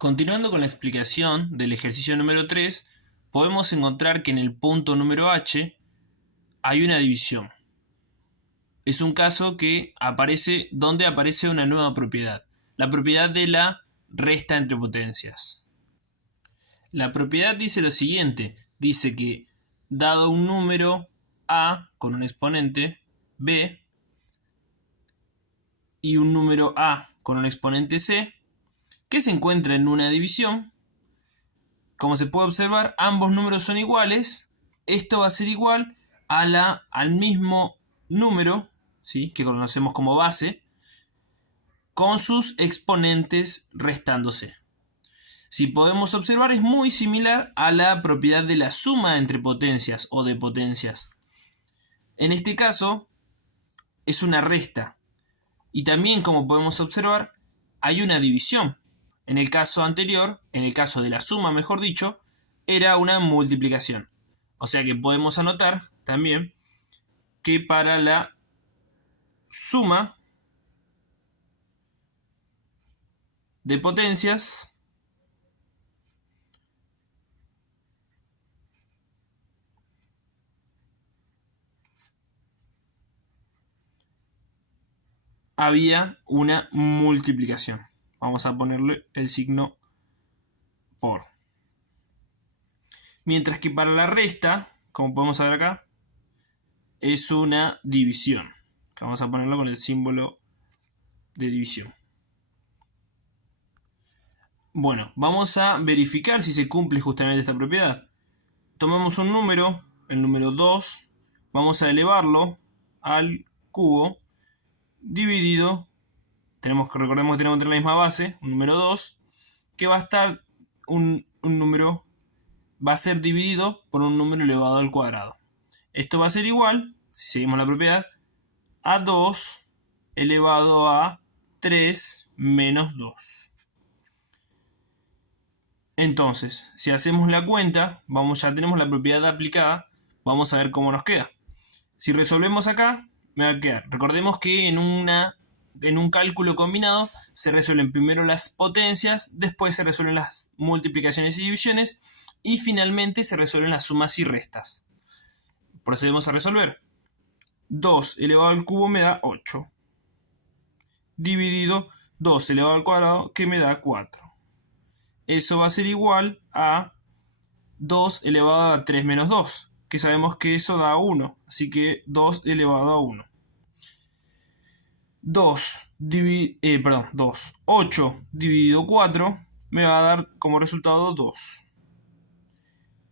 Continuando con la explicación del ejercicio número 3, podemos encontrar que en el punto número h hay una división. Es un caso donde aparece una nueva propiedad, la propiedad de la resta entre potencias. La propiedad dice lo siguiente, dice que dado un número a con un exponente b y un número a con un exponente c, que se encuentra en una división, como se puede observar, ambos números son iguales. Esto va a ser igual al mismo número, ¿sí?, que conocemos como base, con sus exponentes restándose. Si podemos observar, es muy similar a la propiedad de la suma entre potencias o de potencias. En este caso, es una resta. Y también, como podemos observar, hay una división. En el caso anterior, en el caso de la suma, mejor dicho, era una multiplicación. O sea que podemos anotar también que para la suma de potencias había una multiplicación. Vamos a ponerle el signo por. Mientras que para la resta, como podemos ver acá, es una división. Vamos a ponerlo con el símbolo de división. Bueno, vamos a verificar si se cumple justamente esta propiedad. Tomamos un número, el número 2, vamos a elevarlo al cubo, dividido, recordemos que tenemos entre la misma base, un número 2, que va a estar va a ser dividido por un número elevado al cuadrado. Esto va a ser igual, si seguimos la propiedad, a 2 elevado a 3 menos 2. Entonces, si hacemos la cuenta, ya tenemos la propiedad aplicada, vamos a ver cómo nos queda. Si resolvemos acá, me va a quedar. Recordemos que en un cálculo combinado se resuelven primero las potencias, después se resuelven las multiplicaciones y divisiones y finalmente se resuelven las sumas y restas. Procedemos a resolver. 2 elevado al cubo me da 8. Dividido 2 elevado al cuadrado que me da 4. Eso va a ser igual a 2 elevado a 3 menos 2, que sabemos que eso da 1, así que 2 elevado a 1. 8 dividido 4 me va a dar como resultado 2.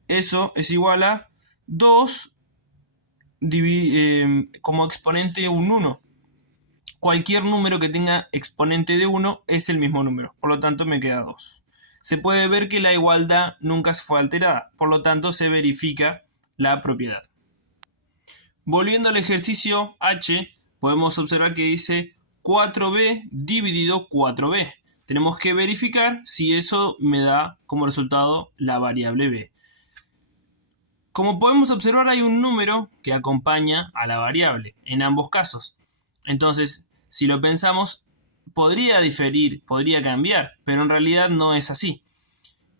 Eso es igual a 2 como exponente un 1. Cualquier número que tenga exponente de 1 es el mismo número, por lo tanto me queda 2. Se puede ver que la igualdad nunca fue alterada, por lo tanto se verifica la propiedad. Volviendo al ejercicio H, podemos observar que dice 4b dividido 4b. Tenemos que verificar si eso me da como resultado la variable b. Como podemos observar, hay un número que acompaña a la variable en ambos casos. Entonces, si lo pensamos, podría diferir, podría cambiar, pero en realidad no es así.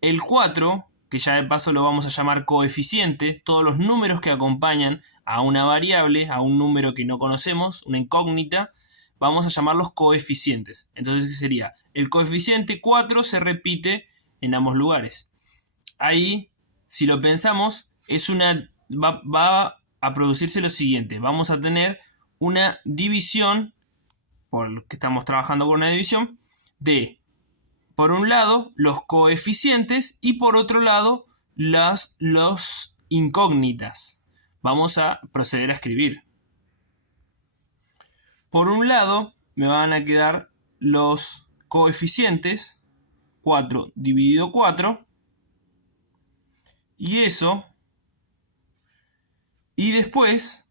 El 4, que ya de paso lo vamos a llamar coeficiente, todos los números que acompañan a una variable, a un número que no conocemos, una incógnita, vamos a llamarlos coeficientes. Entonces, ¿qué sería? El coeficiente 4 se repite en ambos lugares. Ahí, si lo pensamos, va a producirse lo siguiente. Vamos a tener una división, porque estamos trabajando con una división, de, por un lado, los coeficientes y por otro lado, los incógnitas. Vamos a proceder a escribir. Por un lado, me van a quedar los coeficientes, 4 dividido 4, y eso, y después,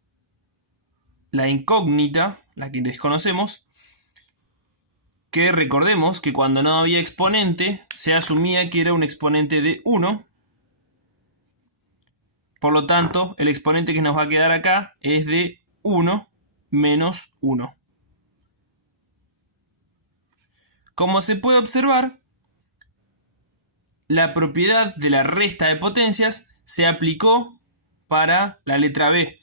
la incógnita, la que desconocemos, que recordemos que cuando no había exponente, se asumía que era un exponente de 1. Por lo tanto, el exponente que nos va a quedar acá es de 1 menos 1. Como se puede observar, la propiedad de la resta de potencias se aplicó para la letra B.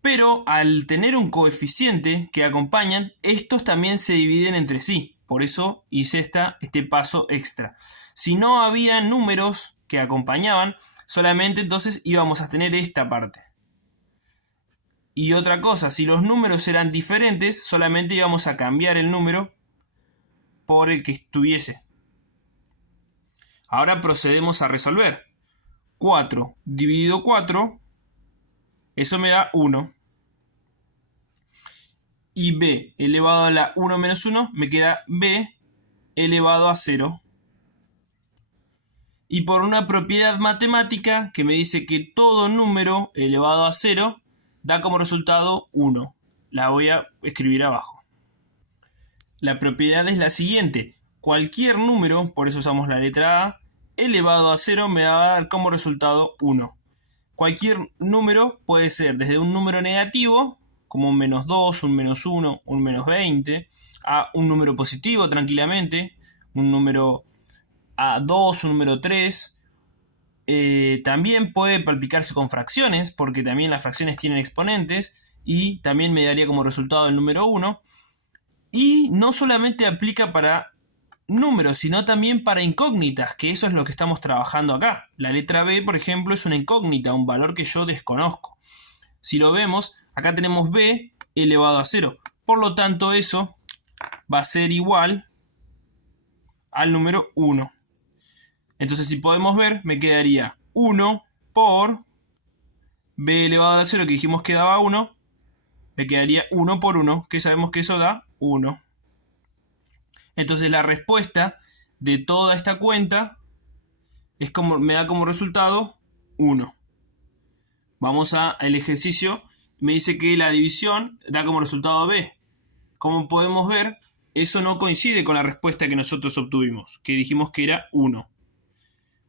Pero al tener un coeficiente que acompañan, estos también se dividen entre sí. Por eso hice este paso extra. Si no había números que acompañaban, solamente entonces íbamos a tener esta parte. Y otra cosa, si los números eran diferentes, solamente íbamos a cambiar el número por el que estuviese. Ahora procedemos a resolver. 4 dividido 4, eso me da 1. Y b elevado a la 1 menos 1 me queda b elevado a 0. Y por una propiedad matemática que me dice que todo número elevado a 0 da como resultado 1. La voy a escribir abajo. La propiedad es la siguiente. Cualquier número, por eso usamos la letra A, elevado a 0 me va a dar como resultado 1. Cualquier número puede ser desde un número negativo, como un menos 2, un menos 1, un menos 20, a un número positivo tranquilamente, un número a 2, un número 3. También puede aplicarse con fracciones, porque también las fracciones tienen exponentes, y también me daría como resultado el número 1. Y no solamente aplica para números, sino también para incógnitas, que eso es lo que estamos trabajando acá. La letra B, por ejemplo, es una incógnita, un valor que yo desconozco. Si lo vemos, acá tenemos b elevado a 0. Por lo tanto, eso va a ser igual al número 1. Entonces, si podemos ver, me quedaría 1 por b elevado a 0, que dijimos que daba 1. Me quedaría 1 por 1, que sabemos que eso da 1. Entonces, la respuesta de toda esta cuenta me da como resultado 1. Vamos al ejercicio. Me dice que la división da como resultado b. Como podemos ver, eso no coincide con la respuesta que nosotros obtuvimos, que dijimos que era 1.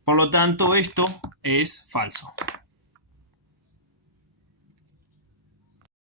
Por lo tanto, esto es falso.